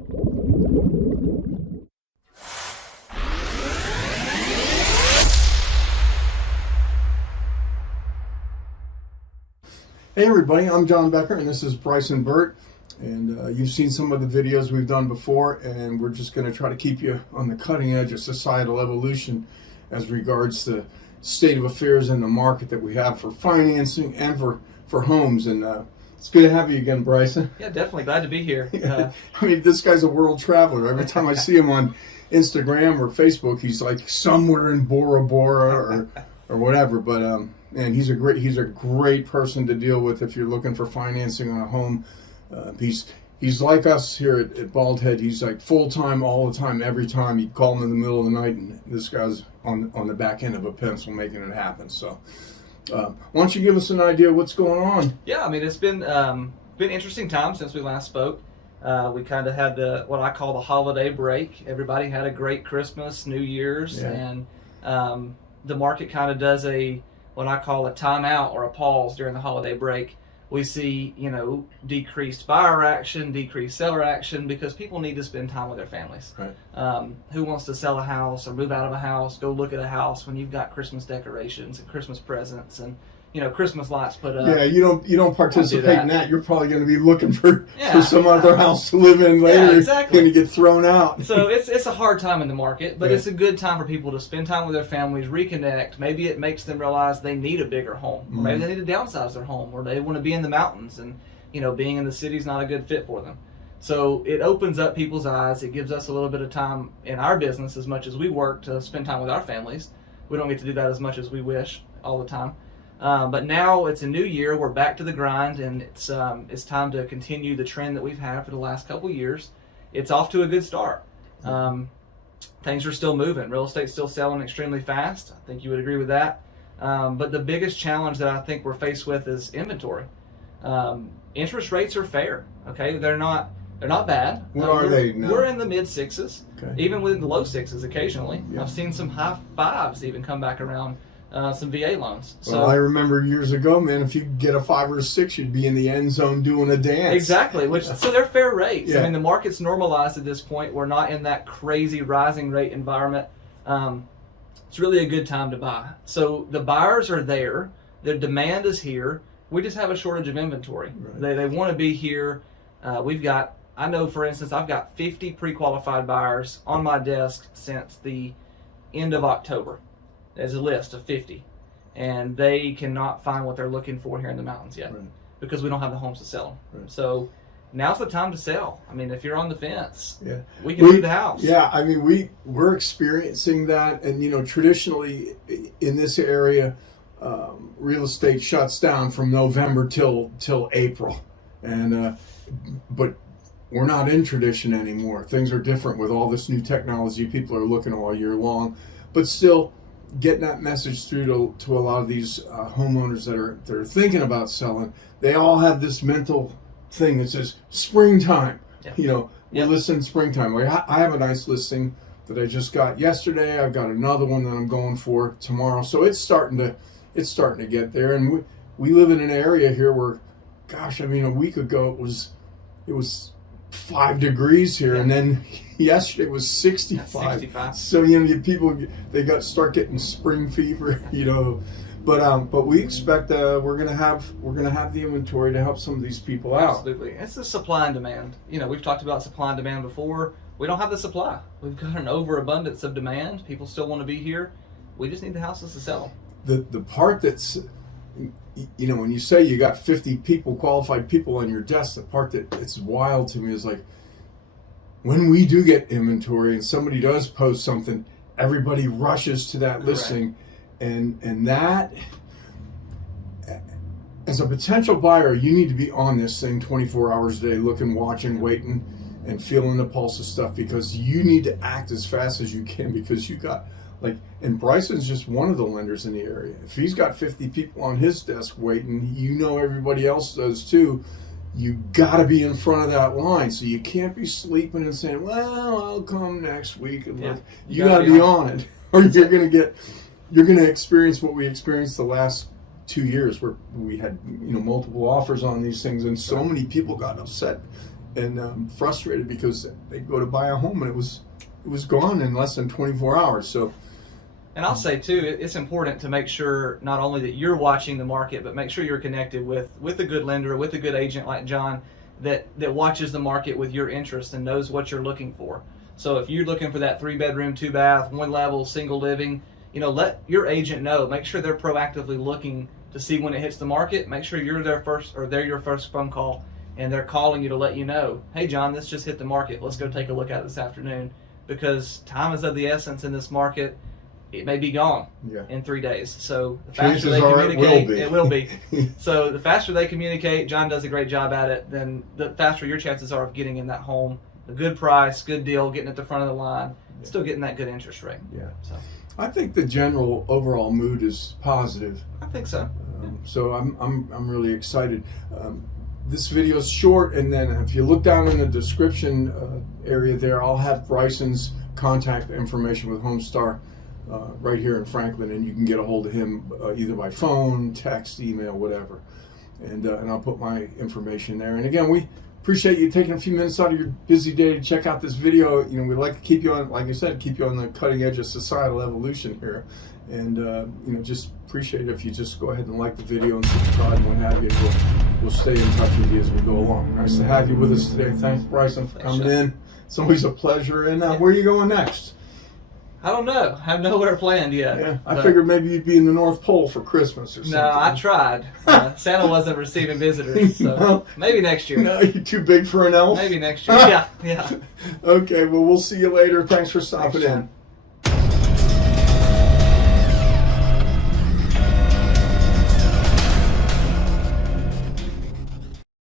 Hey everybody, I'm John Becker and this is Bryson Burt, and you've seen some of the videos we've done before, and we're just going to try to keep you on the cutting edge of societal evolution as regards the state of affairs in the market that we have for financing and for homes. And it's good to have you again, Bryson. Yeah, definitely glad to be here. I mean, this guy's a world traveler. Every time I see him on Instagram or Facebook, he's like somewhere in Bora Bora or whatever. But and he's a great person to deal with if you're looking for financing on a home. He's like us here at Bald Head. He's like full time, all the time, every time. You call him in the middle of the night, and this guy's on the back end of a pencil making it happen. So, why don't you give us an idea of what's going on? Yeah, I mean, it's been interesting time since we last spoke. We kind of had what I call the holiday break. Everybody had a great Christmas, New Year's, and the market kind of does what I call a timeout or a pause during the holiday break. We see, decreased buyer action, decreased seller action, because people need to spend time with their families. Right. Who wants to sell a house or move out of a house, go look at a house when you've got Christmas decorations and Christmas presents and Christmas lights put up? Yeah, you don't participate in that. You're probably going to be looking for some other house to live in later. Yeah, exactly. You're going to get thrown out. So it's a hard time in the market, but it's a good time for people to spend time with their families, reconnect. Maybe it makes them realize they need a bigger home, or maybe they need to downsize their home, or they want to be in the mountains, and being in the city is not a good fit for them. So it opens up people's eyes. It gives us a little bit of time in our business, as much as we work to spend time with our families. We don't get to do that as much as we wish all the time. But now it's a new year. We're back to the grind, and it's time to continue the trend that we've had for the last couple of years. It's off to a good start. Things are still moving. Real estate's still selling extremely fast. I think you would agree with that. But the biggest challenge that I think we're faced with is inventory. Interest rates are fair. Okay, they're not bad. What are they now? We're in the mid sixes, even within the low sixes occasionally. Yeah. I've seen some high fives even come back around. Some VA loans. Well, I remember years ago, man, if you get a 5 or a 6, you'd be in the end zone doing a dance. Exactly, so they're fair rates. Yeah. I mean, the market's normalized at this point. We're not in that crazy rising rate environment. It's really a good time to buy. So the buyers are there. The demand is here. We just have a shortage of inventory. Right. They want to be here. I know, for instance, I've got 50 pre-qualified buyers on my desk since the end of October. There's a list of 50, and they cannot find what they're looking for here in the mountains yet, because we don't have the homes to sell them. Right. So now's the time to sell. I mean, if you're on the fence, we can do the house. Yeah, I mean, we're experiencing that, and traditionally in this area, real estate shuts down from November till April, and but we're not in tradition anymore. Things are different with all this new technology. People are looking all year long, but still getting that message through to a lot of these homeowners that are thinking about selling. They all have this mental thing that says springtime. We listen springtime. Like I have a nice listing that I just got yesterday. I've got another one that I'm going for tomorrow. So it's starting to get there. And we live in an area here where, gosh, I mean, a week ago it was 5 degrees here, and then yesterday it was 65. So people start getting spring fever, But we expect we're gonna have the inventory to help some of these people out. Absolutely, it's the supply and demand. We've talked about supply and demand before. We don't have the supply. We've got an overabundance of demand. People still want to be here. We just need the houses to sell. The part that's when you say you got 50 qualified people on your desk, the part it's wild to me is like, when we do get inventory and somebody does post something, everybody rushes to that listing, and that, as a potential buyer, you need to be on this thing 24 hours a day, looking, watching, waiting, and feeling the pulse of stuff, because you need to act as fast as you can, because you got and Bryson's just one of the lenders in the area. If he's got 50 people on his desk waiting, everybody else does too. You got to be in front of that line, so you can't be sleeping and saying, "Well, I'll come next week." And you got to be on it, or you're going to experience what we experienced the last 2 years, where we had multiple offers on these things, and so many people got upset and frustrated because they go to buy a home and it was gone in less than 24 hours. So. And I'll say too, it's important to make sure not only that you're watching the market, but make sure you're connected with a good lender, with a good agent like John, that watches the market with your interest and knows what you're looking for. So if you're looking for that 3-bedroom, 2-bath, 1-level, single living, let your agent know. Make sure they're proactively looking to see when it hits the market. Make sure you're their first, or they're your first phone call, and they're calling you to let you know, hey John, this just hit the market. Let's go take a look at it this afternoon, because time is of the essence in this market. It may be gone in 3 days. So the faster they communicate, it will be. So the faster they communicate, John does a great job at it, then the faster your chances are of getting in that home, a good price, good deal, getting at the front of the line, still getting that good interest rate. Yeah. So I think the general overall mood is positive. I think so. So I'm really excited. This video is short, and then if you look down in the description area there, I'll have Bryson's contact information with Homestar. Right here in Franklin, and you can get a hold of him either by phone, text, email, whatever, and I'll put my information there. And again, we appreciate you taking a few minutes out of your busy day to check out this video. We'd like to keep you on, like I said, keep you on the cutting edge of societal evolution here, and just appreciate it if you just go ahead and like the video and subscribe and what have you. We'll stay in touch with you as we go along. Nice to have you with us today. Thanks, Bryson, for coming in. It's always a pleasure. And where are you going next? I don't know. I have nowhere planned yet. Yeah, I figured maybe you'd be in the North Pole for Christmas or something. No, I tried. Santa wasn't receiving visitors, so no. Maybe next year. No, you're too big for an elf? Maybe next year. Yeah. Okay, well, we'll see you later. Thanks for stopping in.